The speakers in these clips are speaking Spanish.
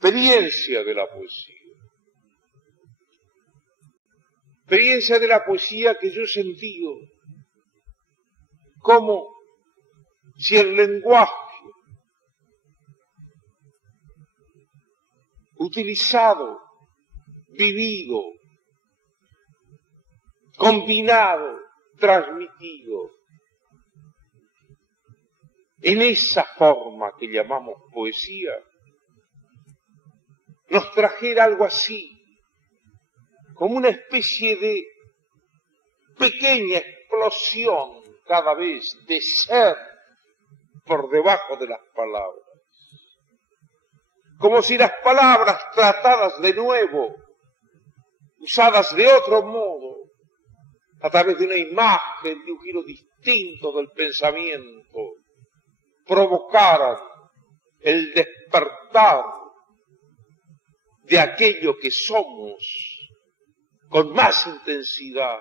experiencia de la poesía. Experiencia de la poesía que yo he sentido como si el lenguaje utilizado, vivido, combinado, transmitido, en esa forma que llamamos poesía, nos trajera algo así, como una especie de pequeña explosión cada vez de ser por debajo de las palabras. Como si las palabras tratadas de nuevo, usadas de otro modo, a través de una imagen, de un giro distinto del pensamiento, provocaran el despertar de aquello que somos con más intensidad,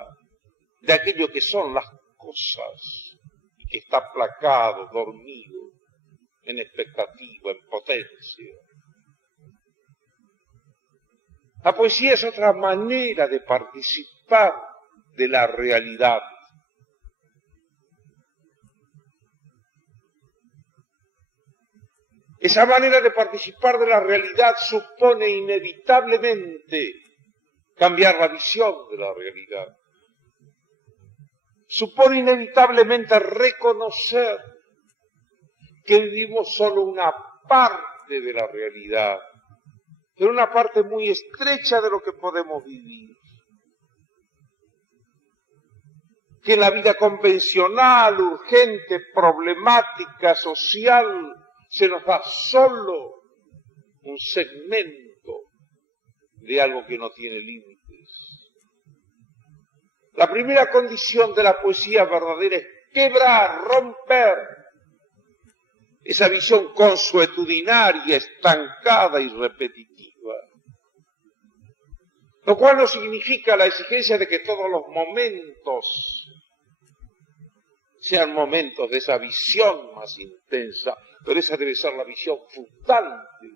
de aquello que son las cosas, y que está aplacado, dormido, en expectativa, en potencia. La poesía es otra manera de participar de la realidad. Esa manera de participar de la realidad supone inevitablemente cambiar la visión de la realidad. Supone inevitablemente reconocer que vivimos solo una parte de la realidad, pero una parte muy estrecha de lo que podemos vivir. Que en la vida convencional, urgente, problemática, social, se nos da solo un segmento de algo que no tiene límites. La primera condición de la poesía verdadera es quebrar, romper esa visión consuetudinaria, estancada y repetitiva. Lo cual no significa la exigencia de que todos los momentos sean momentos de esa visión más intensa, pero esa debe ser la visión fundante,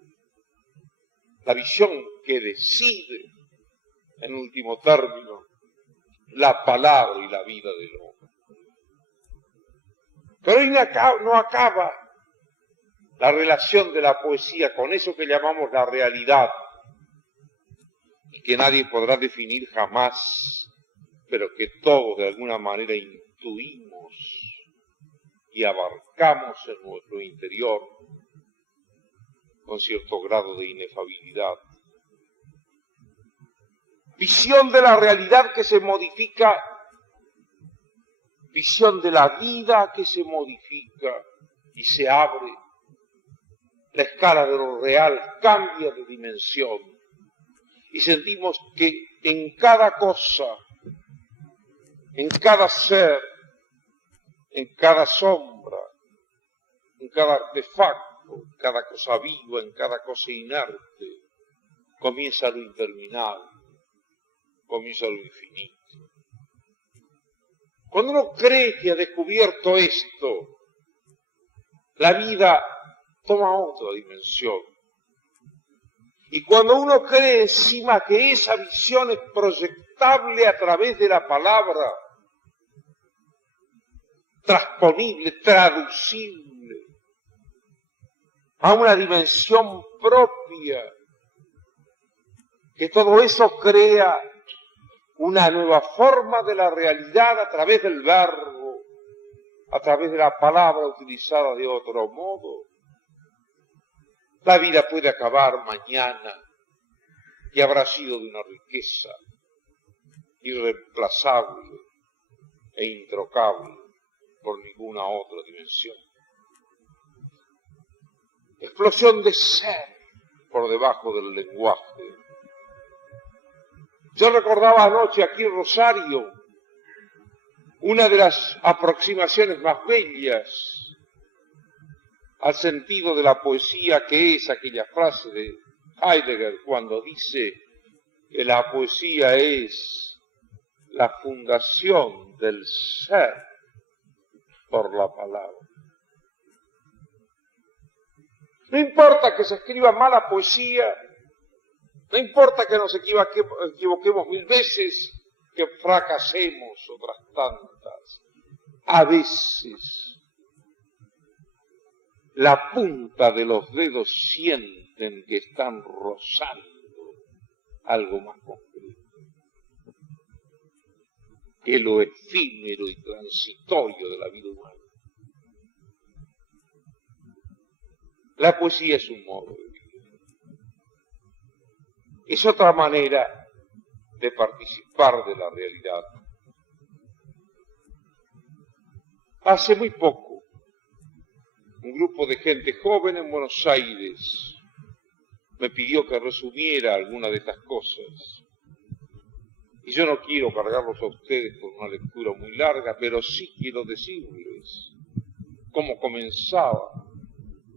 la visión que decide, en último término, la palabra y la vida del hombre. Pero ahí no acaba la relación de la poesía con eso que llamamos la realidad, y que nadie podrá definir jamás, pero que todos de alguna manera intuimos y abarcamos en nuestro interior con cierto grado de inefabilidad. Visión de la realidad que se modifica, visión de la vida que se modifica y se abre. La escala de lo real cambia de dimensión y sentimos que en cada cosa, en cada ser, en cada sombra, en cada artefacto, en cada cosa viva, en cada cosa inerte, comienza lo interminable, comienza lo infinito. Cuando uno cree que ha descubierto esto, la vida toma otra dimensión. Y cuando uno cree encima que esa visión es proyectable a través de la palabra, transponible, traducible, a una dimensión propia, que todo eso crea una nueva forma de la realidad a través del verbo, a través de la palabra utilizada de otro modo. La vida puede acabar mañana y habrá sido de una riqueza irreemplazable e introcable por ninguna otra dimensión. Explosión de ser por debajo del lenguaje. Yo recordaba anoche aquí en Rosario una de las aproximaciones más bellas al sentido de la poesía, que es aquella frase de Heidegger cuando dice que la poesía es la fundación del ser por la palabra. No importa que se escriba mala poesía, no importa que nos equivoquemos 1000 veces, que fracasemos otras tantas. A veces la punta de los dedos sienten que están rozando algo más concreto, que lo efímero y transitorio de la vida humana. La poesía es un modo de vida. Es otra manera de participar de la realidad. Hace muy poco, un grupo de gente joven en Buenos Aires me pidió que resumiera alguna de estas cosas. Y yo no quiero cargarlos a ustedes con una lectura muy larga, pero sí quiero decirles cómo comenzaba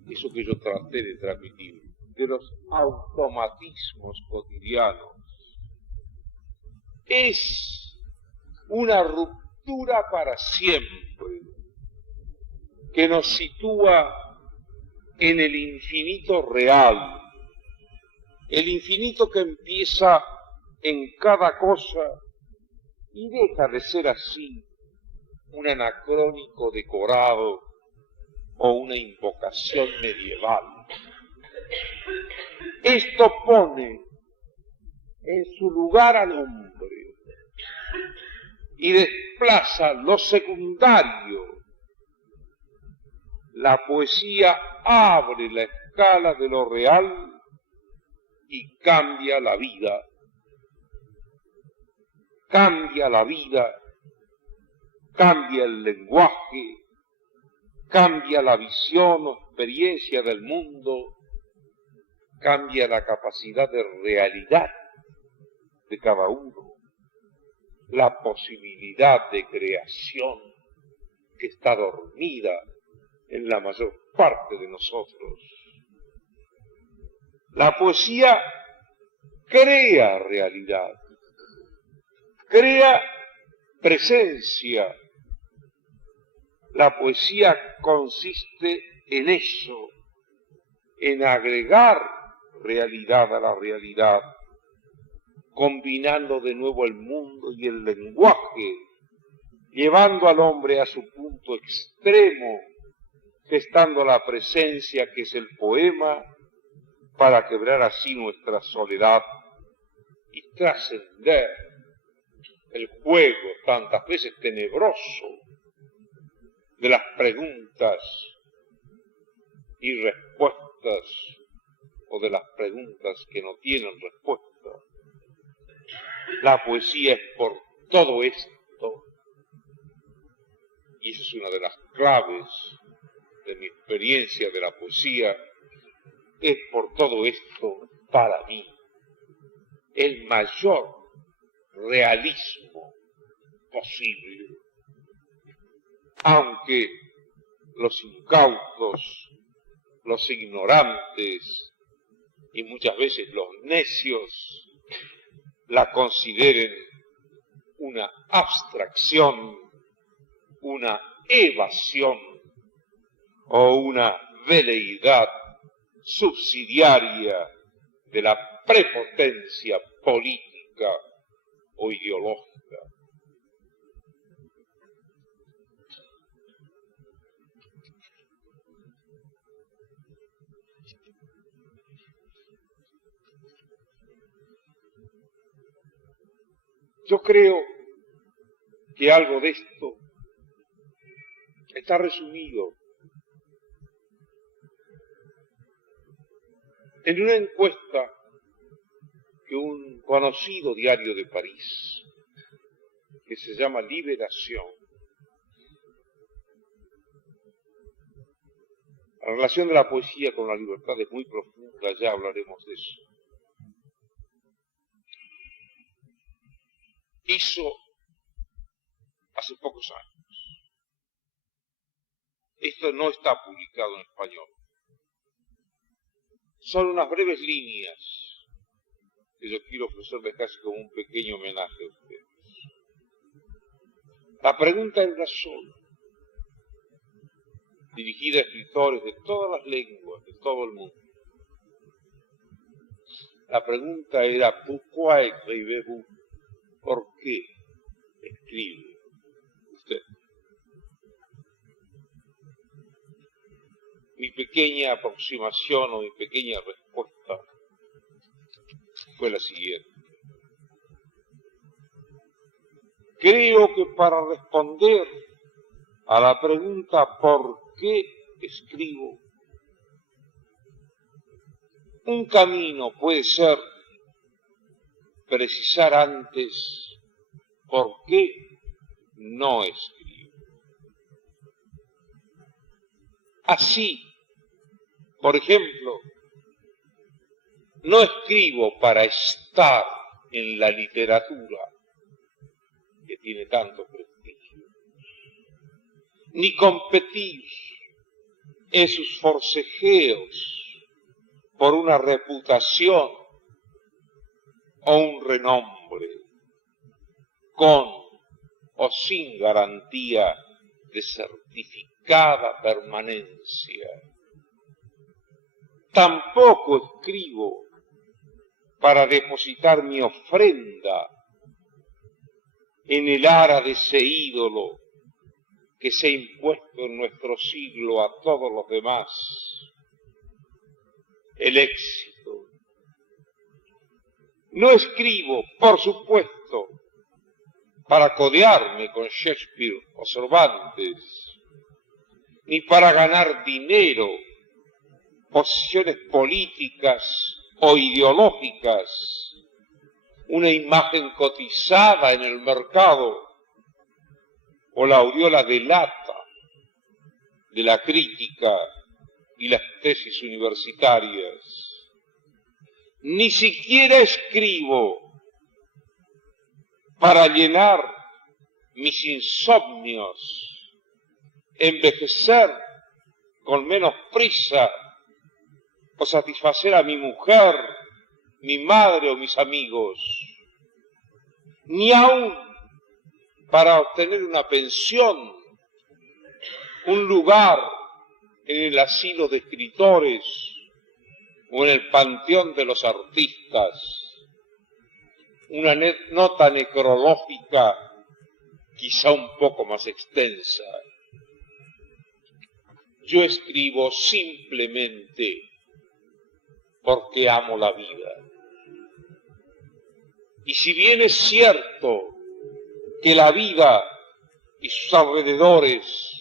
eso que yo traté de transmitir, de los automatismos cotidianos. Es una ruptura para siempre que nos sitúa en el infinito real, el infinito que empieza en cada cosa y deja de ser así un anacrónico decorado o una invocación medieval. Esto pone en su lugar al hombre y desplaza lo secundario. La poesía abre la escala de lo real y cambia la vida. Cambia la vida, cambia el lenguaje, cambia la visión o experiencia del mundo, cambia la capacidad de realidad de cada uno, la posibilidad de creación que está dormida en la mayor parte de nosotros. La poesía crea realidad, crea presencia. La poesía consiste en eso, en agregar realidad a la realidad, combinando de nuevo el mundo y el lenguaje, llevando al hombre a su punto extremo, gestando la presencia que es el poema, para quebrar así nuestra soledad y trascender el juego tantas veces tenebroso de las preguntas y respuestas, o de las preguntas que no tienen respuesta. La poesía es por todo esto, y esa es una de las claves de mi experiencia de la poesía, es por todo esto, para mí, el mayor realismo posible. Aunque los incautos, los ignorantes y muchas veces los necios la consideren una abstracción, una evasión o una veleidad subsidiaria de la prepotencia política o ideológica. Yo creo que algo de esto está resumido en una encuesta que un conocido diario de París, que se llama Liberación, la relación de la poesía con la libertad es muy profunda, ya hablaremos de eso. Hizo hace pocos años. Esto no está publicado en español. Son unas breves líneas que yo quiero ofrecerles casi como un pequeño homenaje a ustedes. La pregunta es la sola. dirigida a escritores de todas las lenguas, de todo el mundo. La pregunta era, ¿pourquoi écrivez-vous? ¿Por qué escribe usted? Mi pequeña aproximación o mi pequeña respuesta fue la siguiente. Creo que para responder a la pregunta ¿por qué escribo? Un camino puede ser precisar antes por qué no escribo. Así, por ejemplo, no escribo para estar en la literatura, que tiene tanto prestigio, ni competir en sus forcejeos por una reputación o un renombre, con o sin garantía de certificada permanencia. Tampoco escribo para depositar mi ofrenda en el ara de ese ídolo que se ha impuesto en nuestro siglo a todos los demás, el éxito. No escribo, por supuesto, para codearme con Shakespeare o Cervantes, ni para ganar dinero, posiciones políticas o ideológicas, una imagen cotizada en el mercado o la aureola de lata de la crítica y las tesis universitarias. Ni siquiera escribo para llenar mis insomnios, envejecer con menos prisa o satisfacer a mi mujer, mi madre o mis amigos, ni aún para obtener una pensión, un lugar en el asilo de escritores o en el panteón de los artistas, una nota necrológica quizá un poco más extensa. Yo escribo simplemente porque amo la vida. Y si bien es cierto que la vida y sus alrededores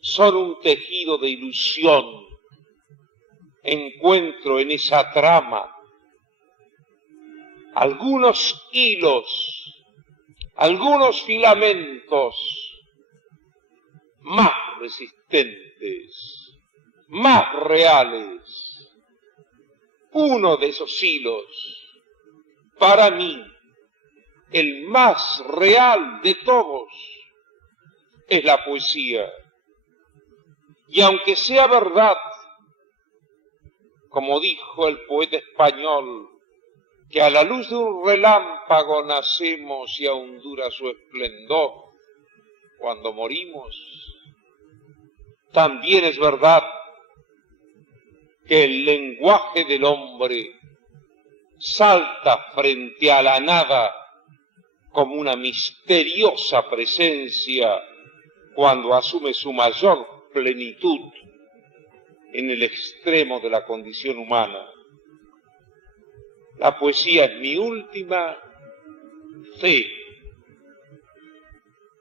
son un tejido de ilusión, encuentro en esa trama algunos hilos, algunos filamentos más resistentes, más reales. Uno de esos hilos, para mí, el más real de todos, es la poesía. Y aunque sea verdad, como dijo el poeta español, que a la luz de un relámpago nacemos y aún dura su esplendor cuando morimos, también es verdad que el lenguaje del hombre salta frente a la nada como una misteriosa presencia cuando asume su mayor plenitud en el extremo de la condición humana. La poesía es mi última fe,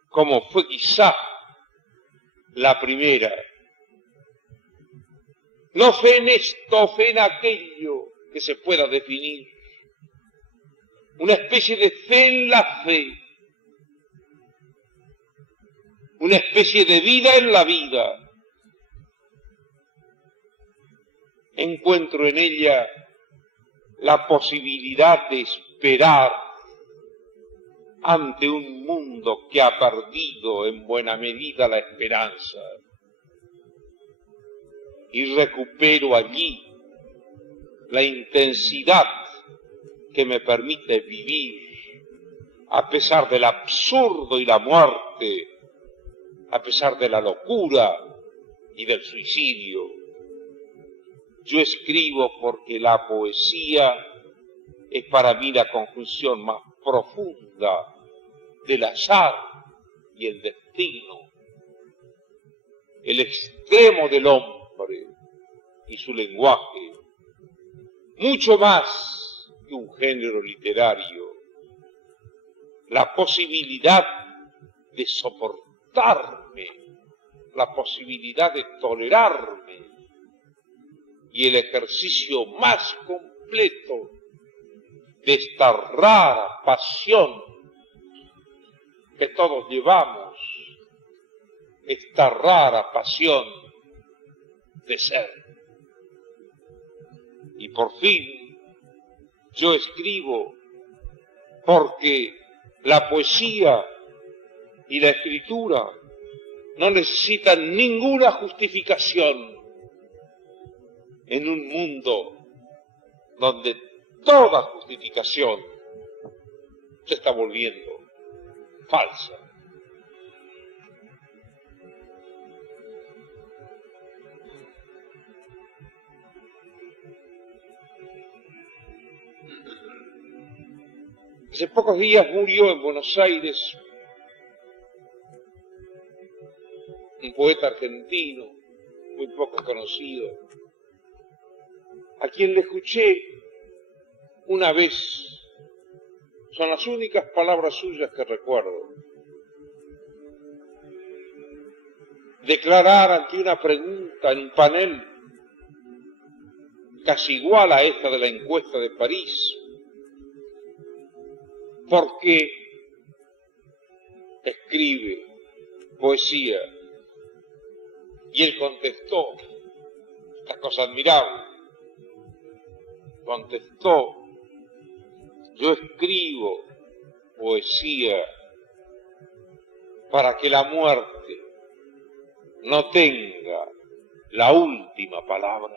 como fue quizá la primera. No fe en esto, fe en aquello que se pueda definir. Una especie de fe en la fe. Una especie de vida en la vida. Encuentro en ella la posibilidad de esperar ante un mundo que ha perdido en buena medida la esperanza. Y recupero allí la intensidad que me permite vivir a pesar del absurdo y la muerte, a pesar de la locura y del suicidio. Yo escribo porque la poesía es para mí la conjunción más profunda del azar y el destino, el extremo del hombre y su lenguaje, mucho más que un género literario, la posibilidad de soportarme, la posibilidad de tolerarme y el ejercicio más completo de esta rara pasión que todos llevamos, esta rara pasión de ser. Y por fin yo escribo porque la poesía y la escritura no necesitan ninguna justificación en un mundo donde toda justificación se está volviendo falsa. Hace pocos días murió en Buenos Aires un poeta argentino, muy poco conocido, a quien le escuché una vez, son las únicas palabras suyas que recuerdo, declarar ante una pregunta en un panel casi igual a esta de la encuesta de París, ¿por qué escribe poesía? Y él contestó, esta cosa admirable, contestó: yo escribo poesía para que la muerte no tenga la última palabra.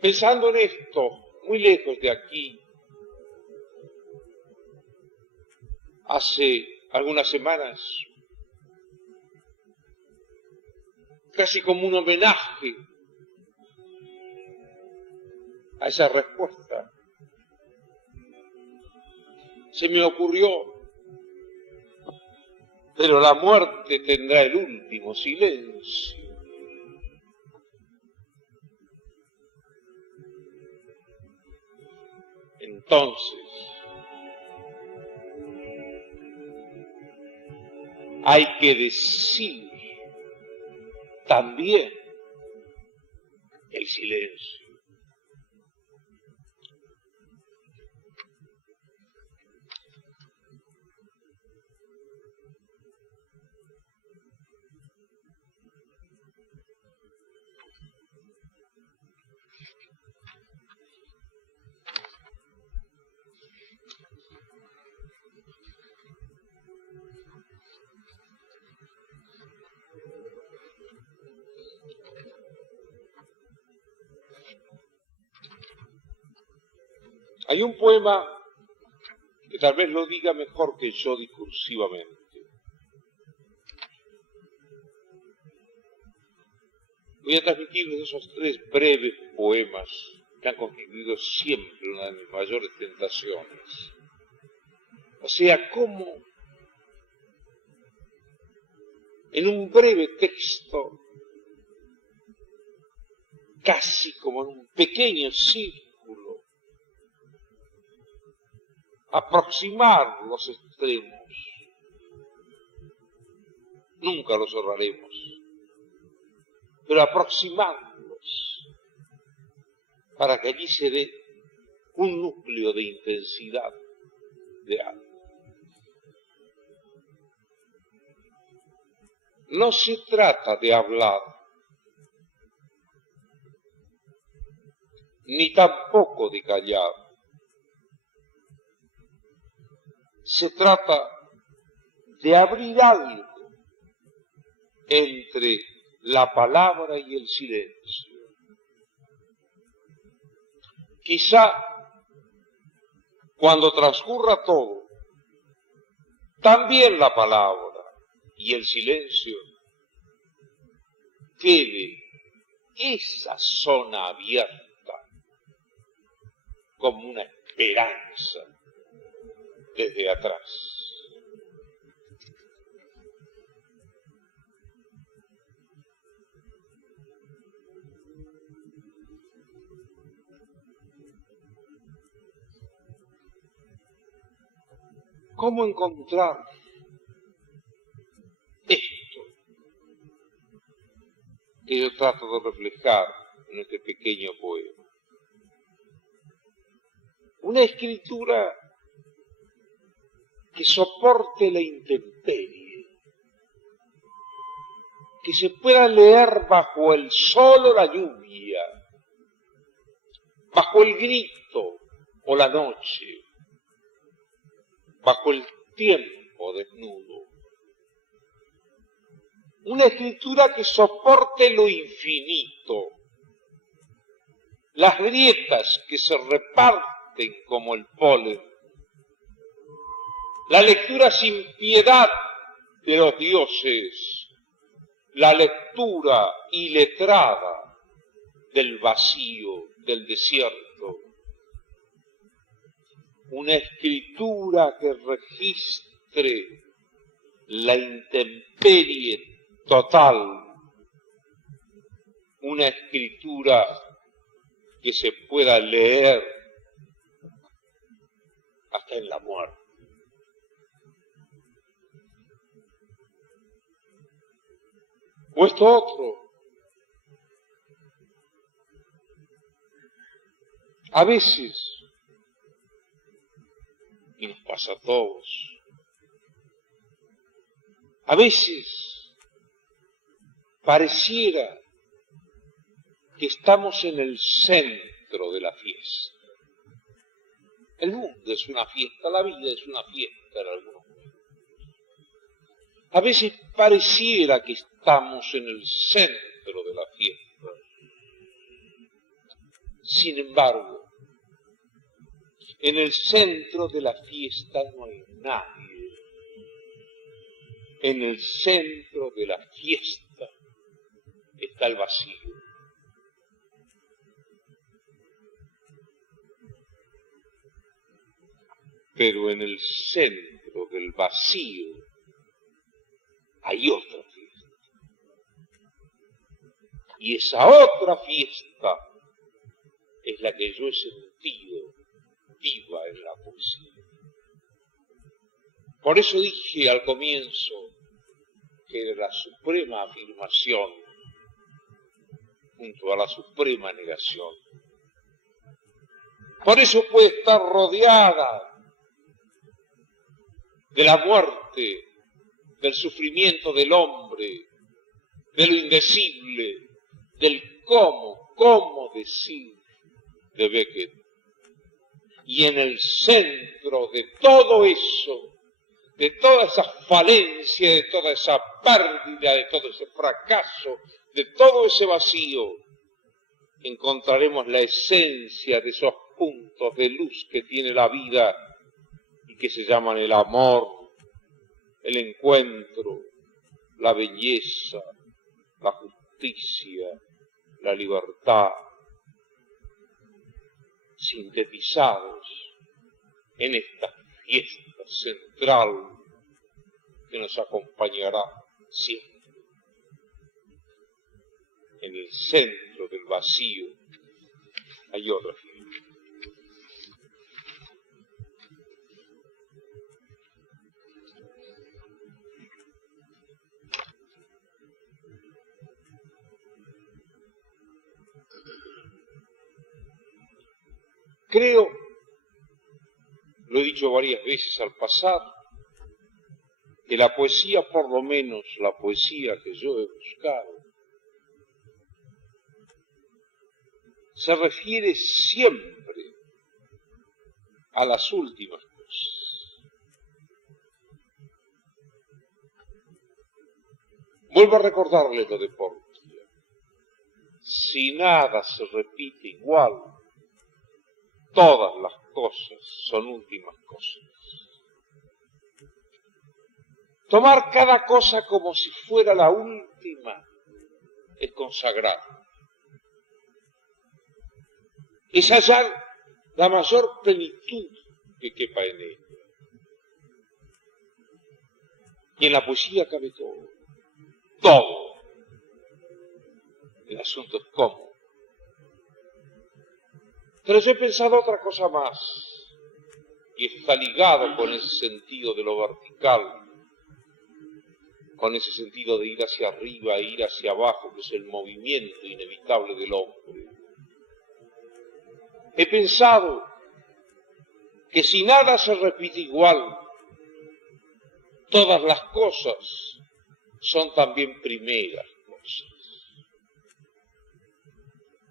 Pensando en esto, muy lejos de aquí, hace algunas semanas, casi como un homenaje a esa respuesta, se me ocurrió: pero la muerte tendrá el último silencio. Entonces, hay que decir también el silencio. Hay un poema que tal vez lo diga mejor que yo discursivamente. Voy a transmitirles esos 3 breves poemas que han constituido siempre una de mis mayores tentaciones. O sea, cómo en un breve texto, casi como en un pequeño círculo, aproximar los extremos. Nunca los cerraremos, pero aproximarlos para que allí se dé un núcleo de intensidad de algo. No se trata de hablar, ni tampoco de callar. Se trata de abrir algo entre la palabra y el silencio. Quizá cuando transcurra todo, también la palabra y el silencio, quede esa zona abierta como una esperanza desde atrás. ¿Cómo encontrar esto que yo trato de reflejar en este pequeño poema? Una escritura que soporte la intemperie, que se pueda leer bajo el sol o la lluvia, bajo el grito o la noche, bajo el tiempo desnudo. Una escritura que soporte lo infinito, las grietas que se reparten como el polen, la lectura sin piedad de los dioses, la lectura iletrada del vacío, del desierto. Una escritura que registre la intemperie total, una escritura que se pueda leer hasta en la muerte. O esto otro, a veces, y nos pasa a todos, a veces pareciera que estamos en el centro de la fiesta. El mundo es una fiesta, la vida es una fiesta en algunos momentos. A veces pareciera que estamos en el centro de la fiesta. Sin embargo, en el centro de la fiesta no hay nadie. En el centro de la fiesta está el vacío. Pero en el centro del vacío hay otra fiesta. Y esa otra fiesta es la que yo he sentido viva en la poesía. Por eso dije al comienzo que era la suprema afirmación junto a la suprema negación. Por eso puede estar rodeada de la muerte, del sufrimiento del hombre, de lo indecible, del cómo decir de Beckett. Y en el centro de todo eso, de toda esa falencia, de toda esa pérdida, de todo ese fracaso, de todo ese vacío, encontraremos la esencia de esos puntos de luz que tiene la vida y que se llaman el amor, el encuentro, la belleza, la justicia, la libertad, sintetizados en esta fiesta central que nos acompañará siempre. En el centro del vacío hay otra fiesta. Creo, lo he dicho varias veces al pasar, que la poesía, por lo menos la poesía que yo he buscado, se refiere siempre a las últimas cosas. Vuelvo a recordarles lo de Portia. Si nada se repite igual, todas las cosas son últimas cosas. Tomar cada cosa como si fuera la última es consagrar. Es hallar la mayor plenitud que quepa en él. Y en la poesía cabe todo. Todo. El asunto es cómo. Pero yo he pensado otra cosa más, y está ligado con ese sentido de lo vertical, con ese sentido de ir hacia arriba e ir hacia abajo, que es el movimiento inevitable del hombre. He pensado que si nada se repite igual, todas las cosas son también primeras cosas.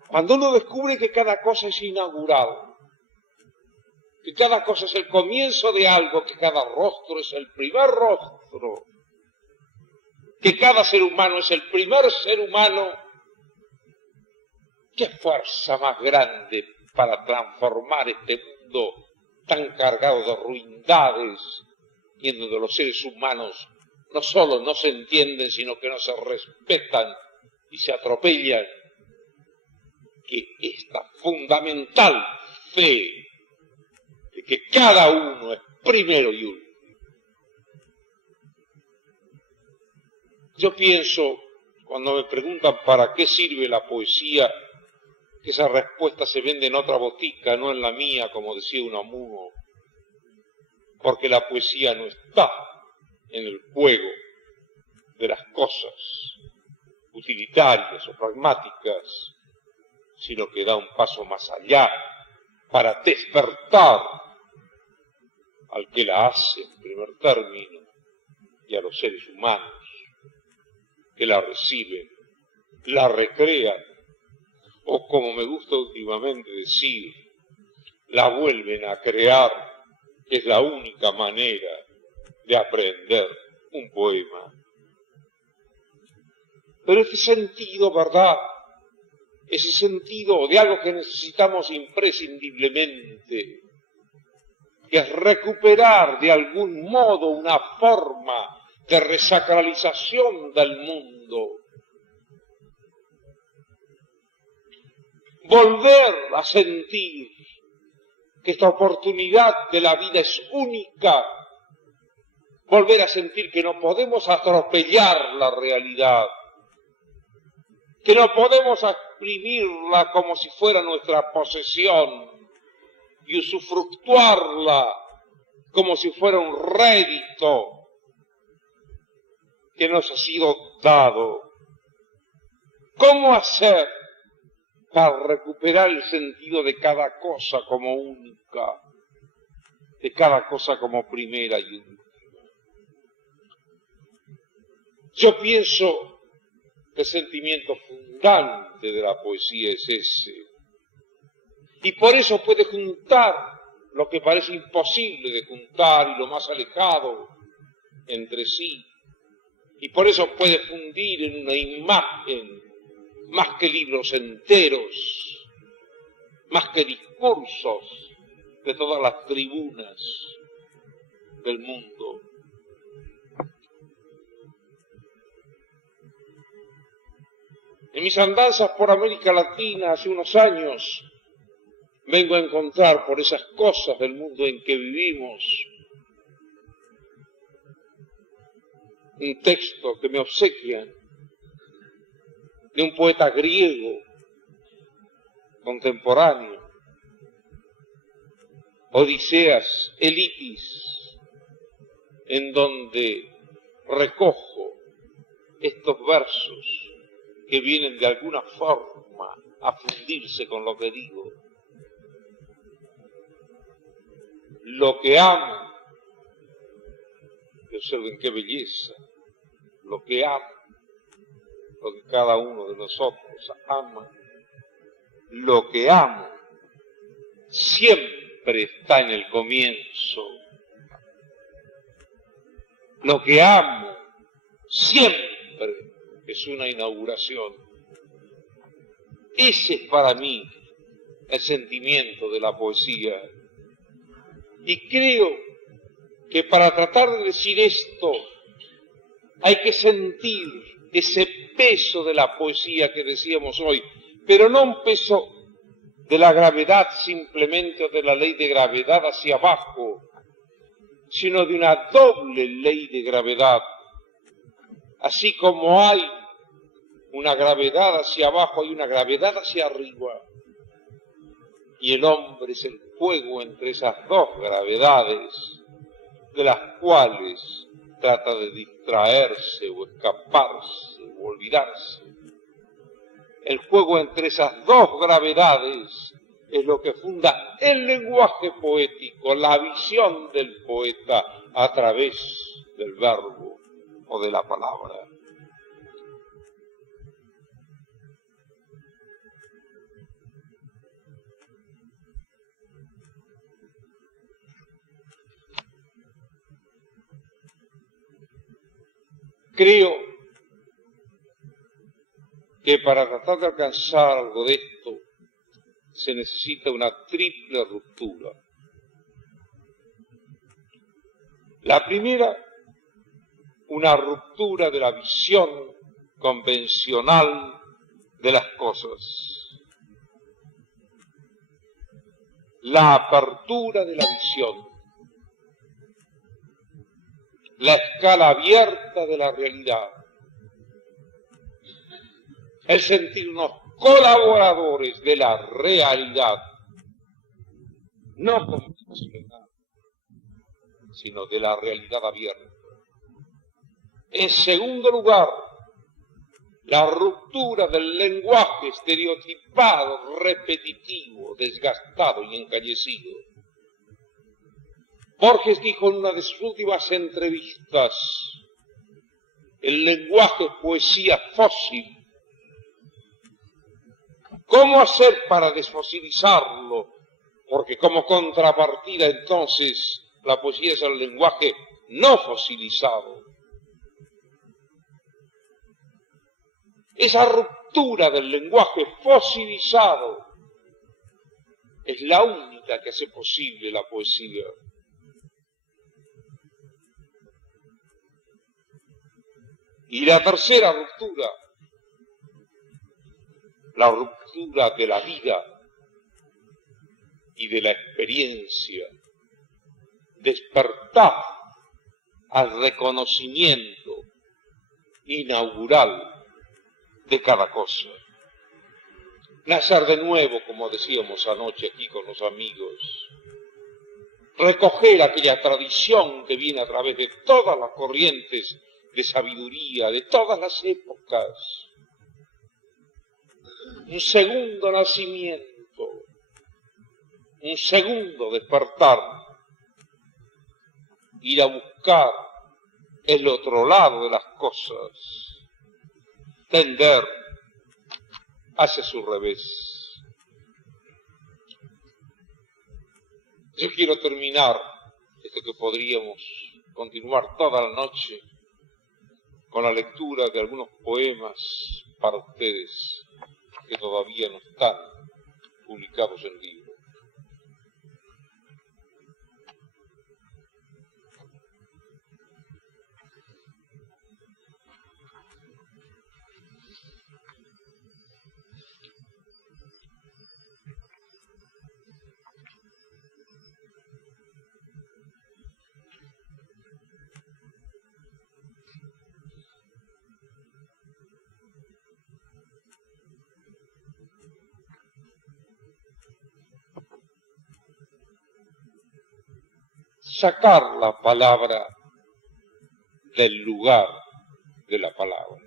Cuando uno descubre que cada cosa es inaugural, que cada cosa es el comienzo de algo, que cada rostro es el primer rostro, que cada ser humano es el primer ser humano, ¿qué fuerza más grande para transformar este mundo tan cargado de ruindades y en donde los seres humanos no solo no se entienden, sino que no se respetan y se atropellan, que esta fundamental fe de que cada uno es primero y último? Yo pienso, cuando me preguntan para qué sirve la poesía, que esa respuesta se vende en otra botica, no en la mía, como decía Unamuno, porque la poesía no está en el juego de las cosas utilitarias o pragmáticas, sino que da un paso más allá para despertar al que la hace en primer término y a los seres humanos que la reciben, la recrean, o como me gusta últimamente decir, la vuelven a crear, que es la única manera de aprender un poema. Pero ese sentido, ¿verdad? Ese sentido de algo que necesitamos imprescindiblemente, que es recuperar de algún modo una forma de resacralización del mundo, volver a sentir que esta oportunidad de la vida es única, volver a sentir que no podemos atropellar la realidad, que no podemos exprimirla como si fuera nuestra posesión y usufructuarla como si fuera un rédito que nos ha sido dado. ¿Cómo hacer para recuperar el sentido de cada cosa como única, de cada cosa como primera y última? Yo pienso que el sentimiento fundante de la poesía es ese, y por eso puede juntar lo que parece imposible de juntar y lo más alejado entre sí, y por eso puede fundir en una imagen más que libros enteros, más que discursos de todas las tribunas del mundo. En mis andanzas por América Latina hace unos años, vengo a encontrar por esas cosas del mundo en que vivimos un texto que me obsequian de un poeta griego contemporáneo, Odiseas Elitis, en donde recojo estos versos que vienen de alguna forma a fundirse con lo que digo. Lo que amo, que observen qué belleza, lo que amo, lo que cada uno de nosotros ama, lo que amo siempre está en el comienzo. Lo que amo siempre es una inauguración. Ese es para mí el sentimiento de la poesía. Y creo que para tratar de decir esto Hay que sentir ese peso de la poesía que decíamos hoy, pero no un peso de la gravedad simplemente o de la ley de gravedad hacia abajo, sino de una doble ley de gravedad. Así como hay una gravedad hacia abajo, hay una gravedad hacia arriba. Y el hombre es el juego entre esas dos gravedades, de las cuales trata de distraerse o escaparse o olvidarse. El juego entre esas dos gravedades es lo que funda el lenguaje poético, la visión del poeta a través del verbo o de la palabra. Creo que para tratar de alcanzar algo de esto se necesita una triple ruptura. La primera, una ruptura de la visión convencional de las cosas. La apertura de la visión. La escala abierta de la realidad. El sentirnos colaboradores de la realidad, no convencional, sino de la realidad abierta. En segundo lugar, la ruptura del lenguaje estereotipado, repetitivo, desgastado y encallecido. Borges dijo en una de sus últimas entrevistas, el lenguaje es poesía fósil. ¿Cómo hacer para desfosilizarlo? Porque como contrapartida entonces la poesía es el lenguaje no fosilizado. Esa ruptura del lenguaje fosilizado es la única que hace posible la poesía. Y la tercera ruptura, la ruptura de la vida y de la experiencia, despertar al reconocimiento inaugural de cada cosa. Nacer de nuevo, como decíamos anoche aquí con los amigos, recoger aquella tradición que viene a través de todas las corrientes de sabiduría, de todas las épocas. Un segundo nacimiento, un segundo despertar, ir a buscar el otro lado de las cosas, tender hacia su revés. Yo quiero terminar esto que podríamos continuar toda la noche con la lectura de algunos poemas para ustedes que todavía no están publicados en libro. Sacar la palabra del lugar de la palabra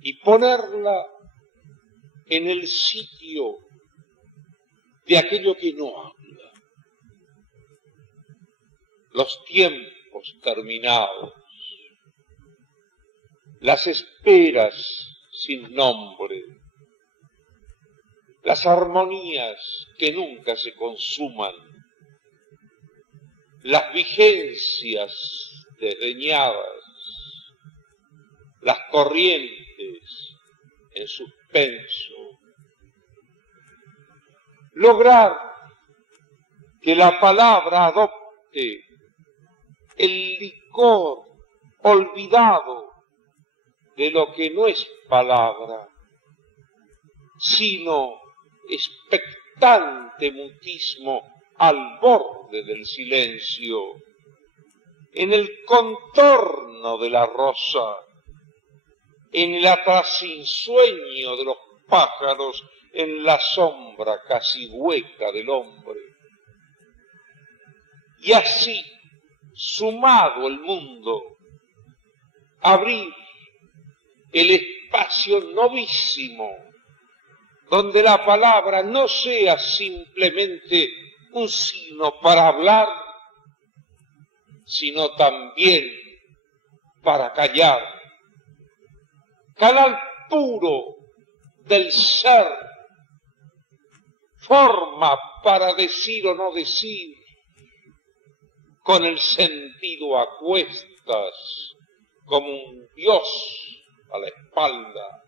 y ponerla en el sitio de aquello que no habla. Los tiempos terminados, las esperas sin nombre, las armonías que nunca se consuman, las vigencias desdeñadas, las corrientes en suspenso. Lograr que la palabra adopte el licor olvidado de lo que no es palabra, sino expectante mutismo al borde del silencio, en el contorno de la rosa, en el atrasinsueño de los pájaros, en la sombra casi hueca del hombre. Y así, sumado el mundo, abrir el espacio novísimo, donde la palabra no sea simplemente un signo para hablar, sino también para callar. Canal puro del ser, forma para decir o no decir, con el sentido a cuestas, como un dios a la espalda,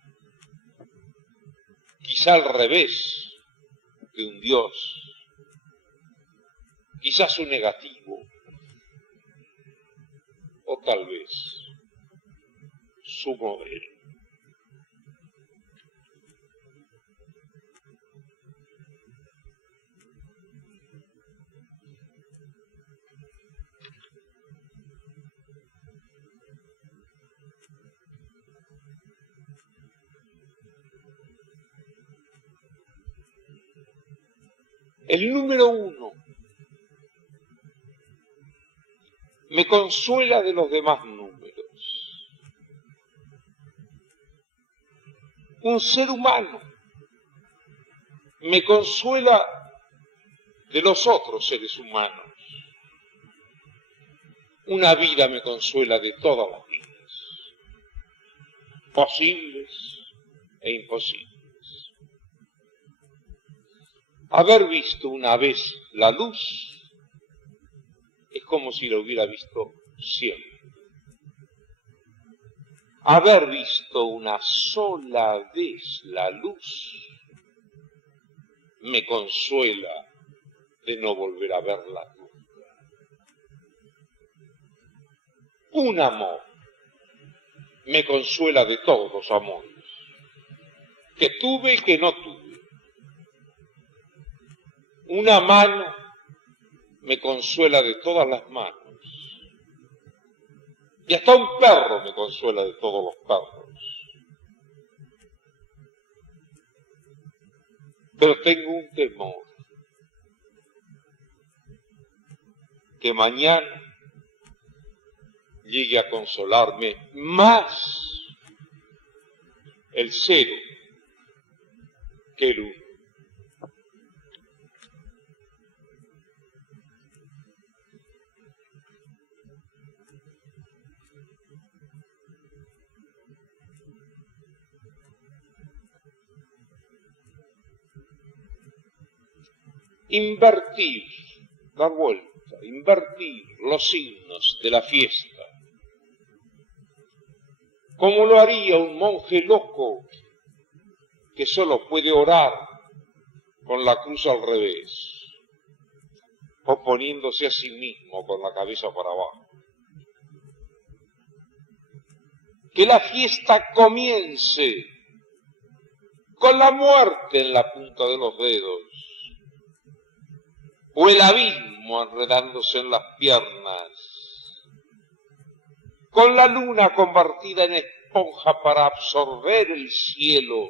quizá al revés de un dios, quizá su negativo, o tal vez su modelo. El número 1 me consuela de los demás números. Un ser humano me consuela de los otros seres humanos. Una vida me consuela de todas las vidas, posibles e imposibles. Haber visto una vez la luz es como si la hubiera visto siempre. Haber visto una sola vez la luz me consuela de no volver a verla nunca. Un amor me consuela de todos los amores, que tuve y que no tuve. Una mano me consuela de todas las manos. Y hasta un perro me consuela de todos los perros. Pero tengo un temor, que mañana llegue a consolarme más el 0 que el 1. Invertir, dar vuelta, invertir los signos de la fiesta, como lo haría un monje loco que solo puede orar con la cruz al revés, o poniéndose a sí mismo con la cabeza para abajo. Que la fiesta comience con la muerte en la punta de los dedos, o el abismo enredándose en las piernas, con la luna convertida en esponja para absorber el cielo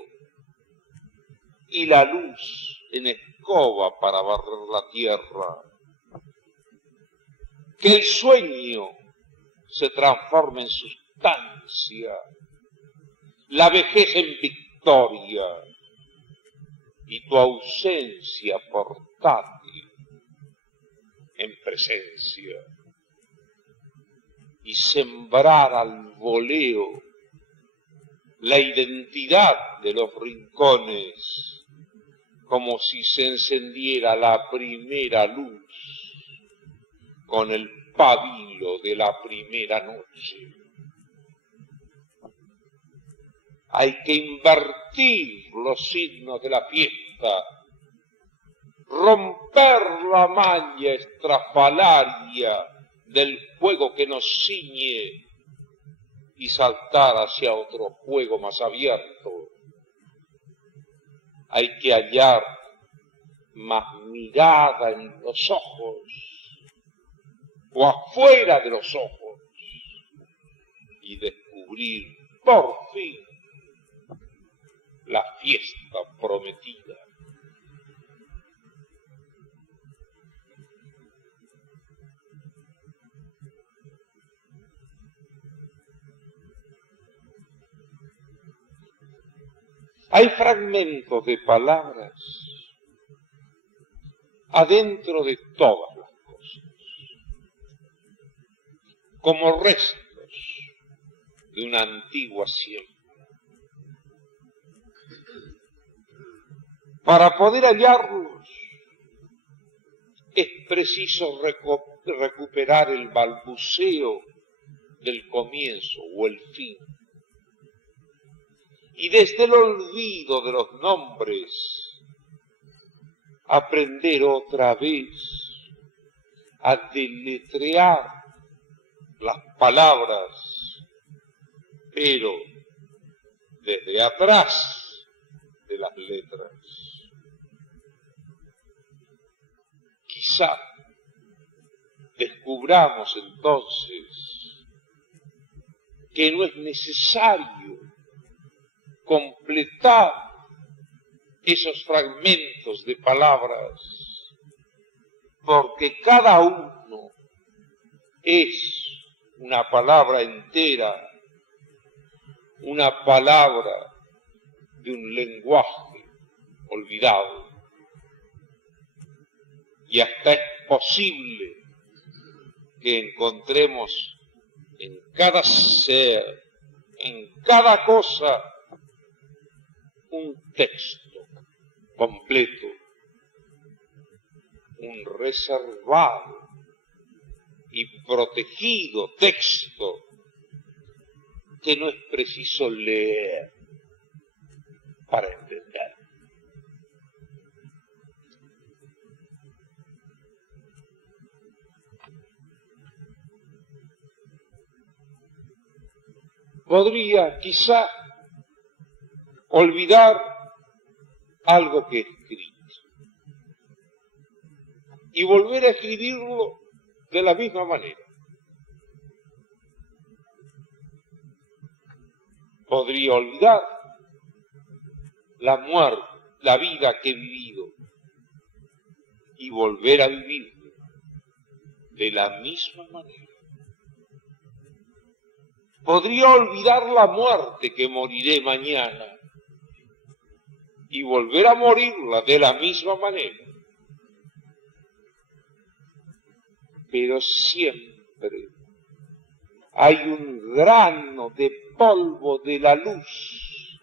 y la luz en escoba para barrer la tierra. Que el sueño se transforme en sustancia, la vejez en victoria y tu ausencia portátil en presencia, y sembrar al voleo la identidad de los rincones como si se encendiera la primera luz con el pabilo de la primera noche. Hay que invertir los signos de la fiesta, romper la malla estrafalaria del fuego que nos ciñe y saltar hacia otro juego más abierto. Hay que hallar más mirada en los ojos o afuera de los ojos y descubrir por fin la fiesta prometida. Hay fragmentos de palabras adentro de todas las cosas, como restos de una antigua siembra. Para poder hallarlos es preciso recuperar el balbuceo del comienzo o el fin. Y desde el olvido de los nombres, aprender otra vez a deletrear las palabras, pero desde atrás de las letras. Quizá descubramos entonces que no es necesario completar esos fragmentos de palabras, porque cada uno es una palabra entera, una palabra de un lenguaje olvidado. Y hasta es posible que encontremos en cada ser, en cada cosa, un texto completo, un reservado y protegido texto que no es preciso leer para entender. Podría quizá olvidar algo que he escrito y volver a escribirlo de la misma manera. Podría olvidar la muerte, la vida que he vivido y volver a vivirlo de la misma manera. Podría olvidar la muerte que moriré mañana y volver a morirla de la misma manera. Pero siempre hay un grano de polvo de la luz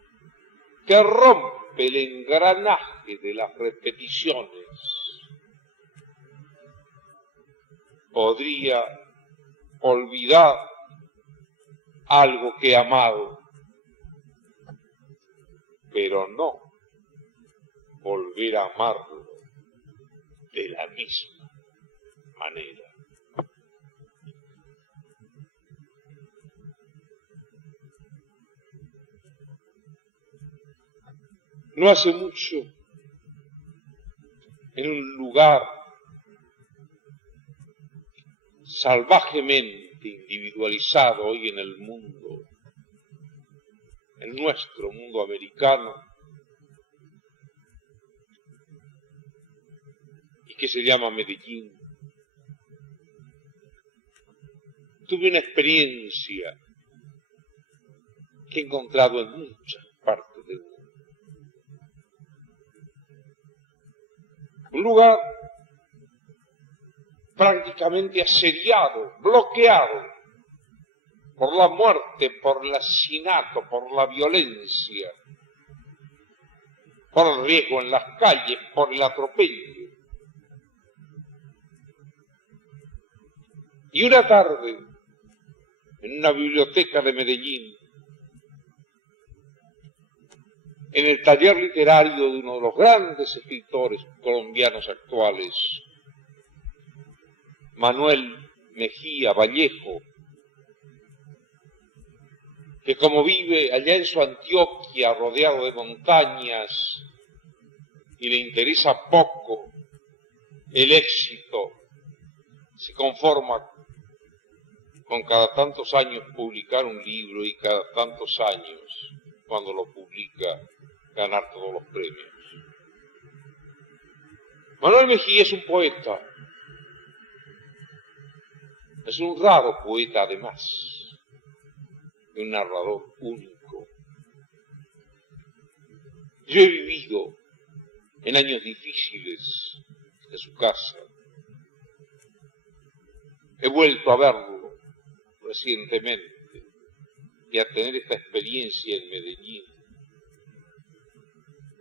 que rompe el engranaje de las repeticiones. Podría olvidar algo que he amado, pero no volver a amarlo de la misma manera. No hace mucho, en un lugar salvajemente individualizado hoy en el mundo, en nuestro mundo americano, y que se llama Medellín, tuve una experiencia que he encontrado en muchas partes del mundo. Un lugar prácticamente asediado, bloqueado por la muerte, por el asesinato, por la violencia, por el riesgo en las calles, por el atropello. Y una tarde, en una biblioteca de Medellín, en el taller literario de uno de los grandes escritores colombianos actuales, Manuel Mejía Vallejo, que como vive allá en su Antioquia rodeado de montañas y le interesa poco el éxito, se conforma con cada tantos años publicar un libro y cada tantos años, cuando lo publica, ganar todos los premios. Manuel Mejía es un poeta, es un raro poeta además, un narrador único. Yo he vivido en años difíciles en su casa, he vuelto a verlo recientemente y a tener esta experiencia en Medellín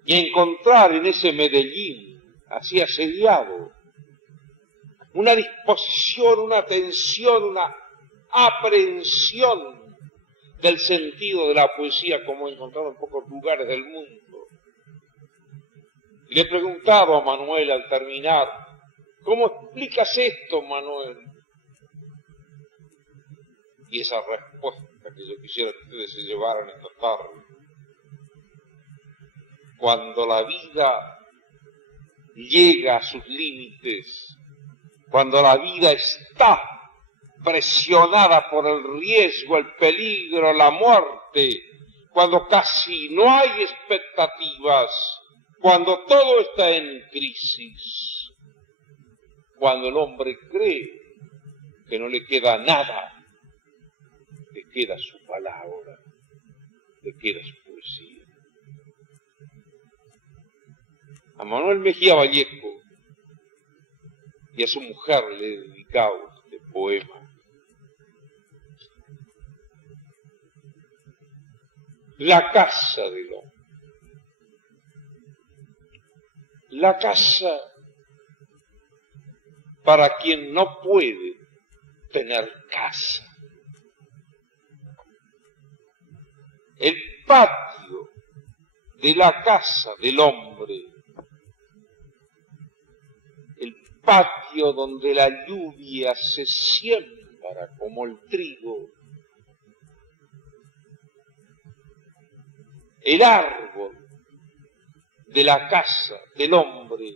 y a encontrar en ese Medellín así asediado una disposición, una atención, una aprehensión del sentido de la poesía como he encontrado en pocos lugares del mundo. Y le preguntaba a Manuel al terminar, ¿cómo explicas esto, Manuel? Y esa respuesta que yo quisiera que ustedes se llevaran esta tarde. Cuando la vida llega a sus límites, cuando la vida está presionada por el riesgo, el peligro, la muerte, cuando casi no hay expectativas, cuando todo está en crisis, cuando el hombre cree que no le queda nada, le queda su palabra, le queda su poesía. A Manuel Mejía Vallejo y a su mujer le he dedicado este poema. La casa del hombre. La casa para quien no puede tener casa. El patio de la casa del hombre. El patio donde la lluvia se siembra como el trigo. El árbol de la casa del hombre,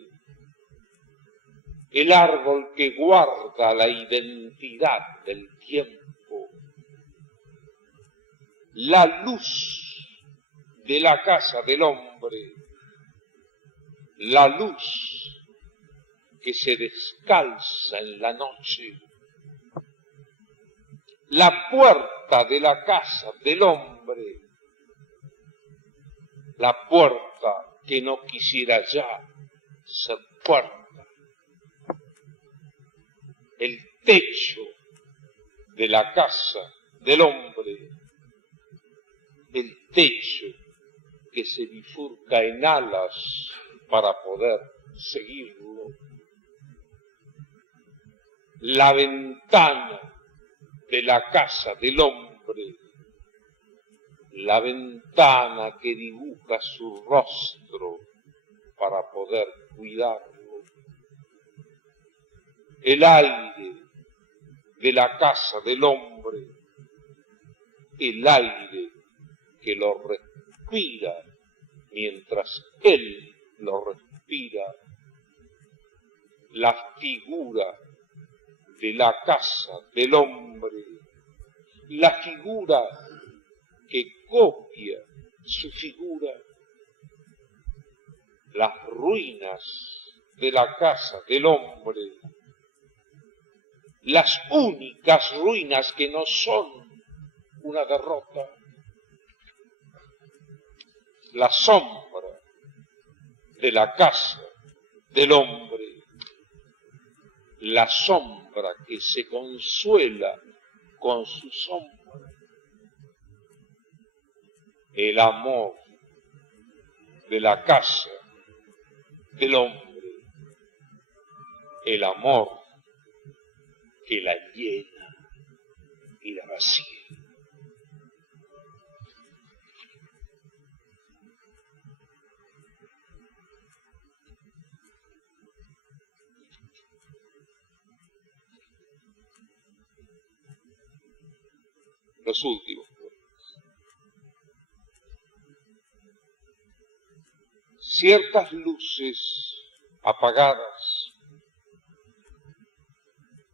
el árbol que guarda la identidad del tiempo, la luz de la casa del hombre, la luz que se descalza en la noche, la puerta de la casa del hombre, la puerta que no quisiera ya ser puerta, el techo de la casa del hombre, el techo que se bifurca en alas para poder seguirlo, la ventana de la casa del hombre, la ventana que dibuja su rostro para poder cuidarlo, el aire de la casa del hombre, el aire que lo respira mientras él lo respira, la figura de la casa del hombre, la figura que copia su figura, las ruinas de la casa del hombre, las únicas ruinas que no son una derrota, la sombra de la casa del hombre, la sombra que se consuela con su sombra, el amor de la casa del hombre, el amor que la llena y la vacía. Los últimos. ciertas luces apagadas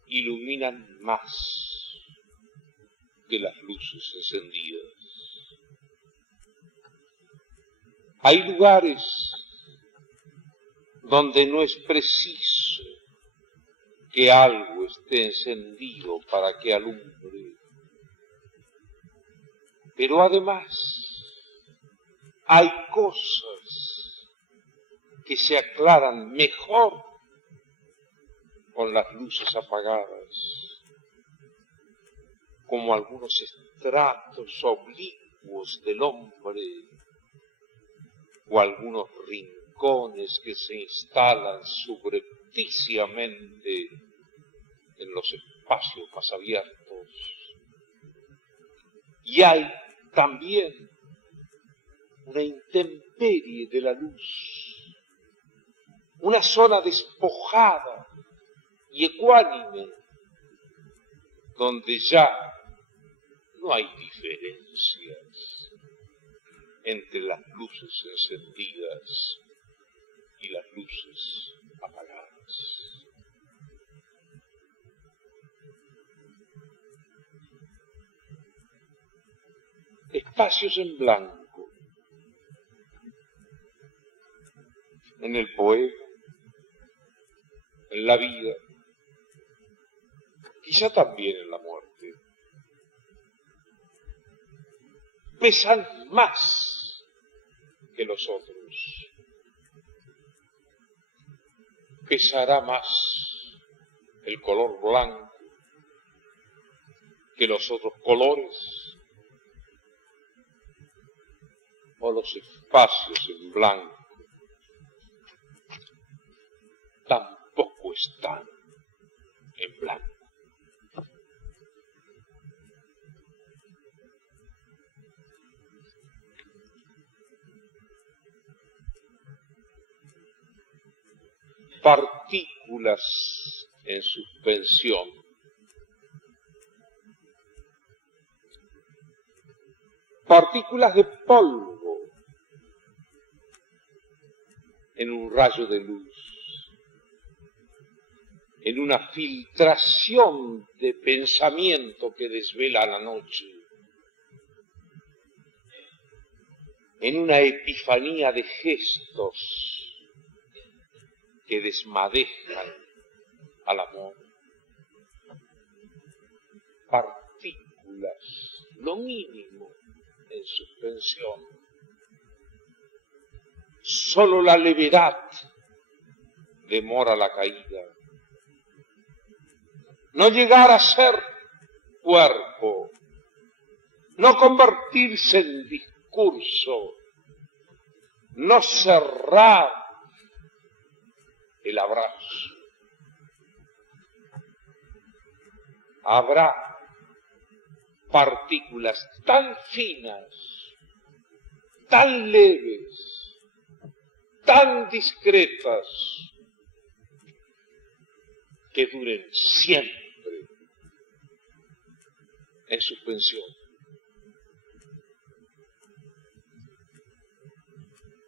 iluminan más que las luces encendidas. Hay lugares donde no es preciso que algo esté encendido para que alumbre. Pero además hay cosas que se aclaran mejor con las luces apagadas, como algunos estratos oblicuos del hombre o algunos rincones que se instalan subrepticiamente en los espacios más abiertos. Y hay también una intemperie de la luz, una zona despojada y ecuánime, donde ya no hay diferencias entre las luces encendidas y las luces apagadas. Espacios en blanco, en el poema, en la vida, quizá también en la muerte, pesan más que los otros. Pesará más el color blanco que los otros colores, o los espacios en blanco tampoco están en blanco. Partículas en suspensión. Partículas de polvo en un rayo de luz, en una filtración de pensamiento que desvela la noche, en una epifanía de gestos que desmadejan al amor. Partículas, lo mínimo, en suspensión. Solo la levedad demora la caída. No llegar a ser cuerpo, no convertirse en discurso, no cerrar el abrazo. Habrá partículas tan finas, tan leves, tan discretas, que duren siempre en suspensión.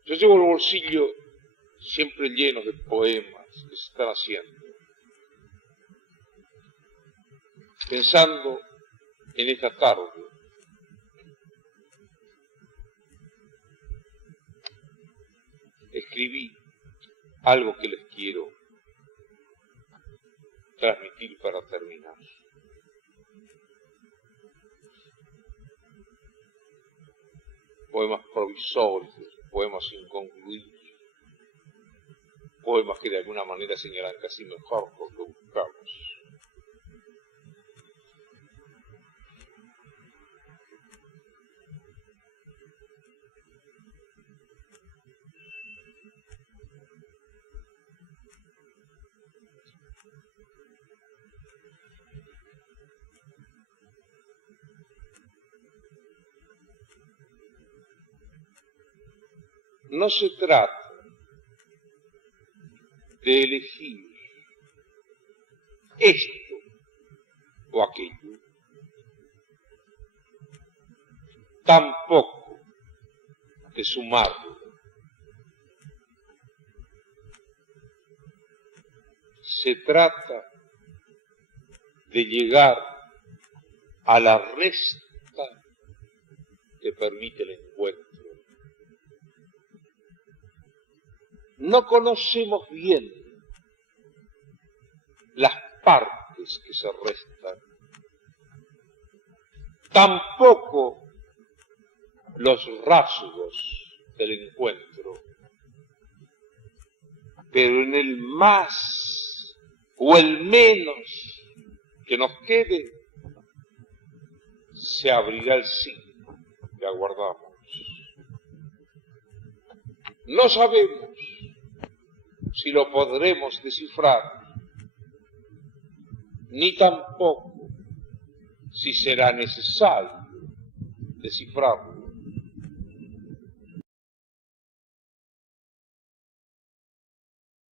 Yo llevo el bolsillo siempre lleno de poemas que se están haciendo, pensando en esta tarde. Escribí algo que les quiero transmitir para terminar. Poemas provisorios, poemas inconcluidos, poemas que de alguna manera señalan casi mejor por lo que buscamos. No se trata de elegir esto o aquello, tampoco de sumarlo Se trata de llegar a la resta que permite el encuentro. No conocemos bien las partes que se restan, tampoco los rasgos del encuentro, pero en el más o el menos que nos quede, se abrirá el signo que aguardamos. No sabemos si lo podremos descifrar, ni tampoco si será necesario descifrarlo.